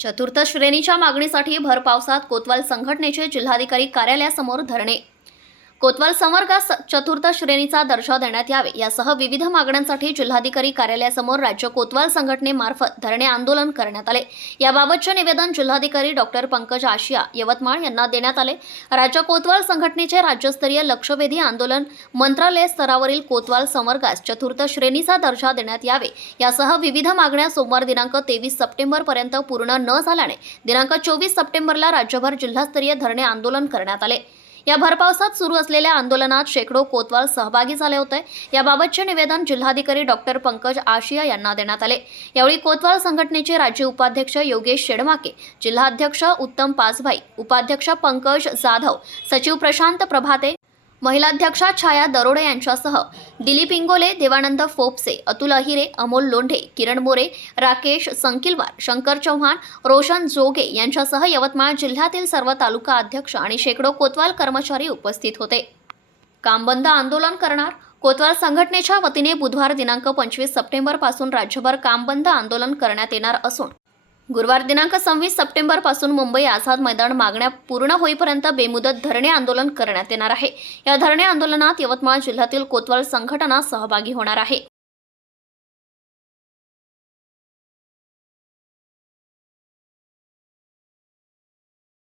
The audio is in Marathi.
चतुर्थ श्रेणीच्या मागणीसाठी भर पावसात कोतवाल संघटनेचे जिल्हाधिकारी कार्यालयासमोर धरणे. कोतवाल संवर्गास चतुर्थ श्रेणीचा दर्जा देण्यात यावे. यासह विविध मागण्यांसाठी जिल्हाधिकारी कार्यालयासमोर राज्य कोतवाल संघटनेमार्फत धरणे आंदोलन करण्यात आले. याबाबतचे निवेदन जिल्हाधिकारी डॉक्टर पंकज आशिया यवतमाळ यांना देण्यात आले. राज्य कोतवाल संघटनेचे राज्यस्तरीय लक्षवेधी आंदोलन मंत्रालय स्तरावरील कोतवाल संवर्गास चतुर्थ श्रेणीचा दर्जा देण्यात यावे. यासह विविध मागण्या सोमवार दिनांक तेवीस सप्टेंबरपर्यंत पूर्ण न झाल्याने दिनांक चोवीस सप्टेंबरला राज्यभर जिल्हास्तरीय धरणे आंदोलन करण्यात आले. या भरपावसात सुरू असलेल्या आंदोलनात शेकडो कोतवाल सहभागी झाले होते. याबाबतचे निवेदन जिल्हाधिकारी डॉक्टर पंकज आशिया यांना देण्यात आले. यावेळी कोतवाल संघटनेचे राज्य उपाध्यक्ष योगेश शेडमाके जिल्हाध्यक्ष उत्तम पासभाई उपाध्यक्ष पंकज जाधव सचिव प्रशांत प्रभाते महिलाध्यक्षा छाया दरोडे यांच्यासह दिलीप इंगोले देवानंद फोपसे अतुल अहिरे अमोल लोंढे किरण मोरे राकेश संकिलवार शंकर चव्हाण रोशन जोगे यांच्यासह यवतमाळ जिल्ह्यातील सर्व तालुका अध्यक्ष आणि शेकडो कोतवाल कर्मचारी उपस्थित होते. काम बंद आंदोलन करणार? कोतवाल संघटनेच्या वतीने बुधवार दिनांक पंचवीस सप्टेंबरपासून राज्यभर काम बंद आंदोलन करण्यात येणार असून गुरुवार दिनांक सव्वीस सप्टेंबरपासून मुंबई आझाद मैदान मागण्या पूर्ण होईपर्यंत बेमुदत धरणे आंदोलन करण्यात येणार आहे. या धरणे आंदोलनात यवतमाळ जिल्ह्यातील कोतवाल संघटना सहभागी होणार आहे.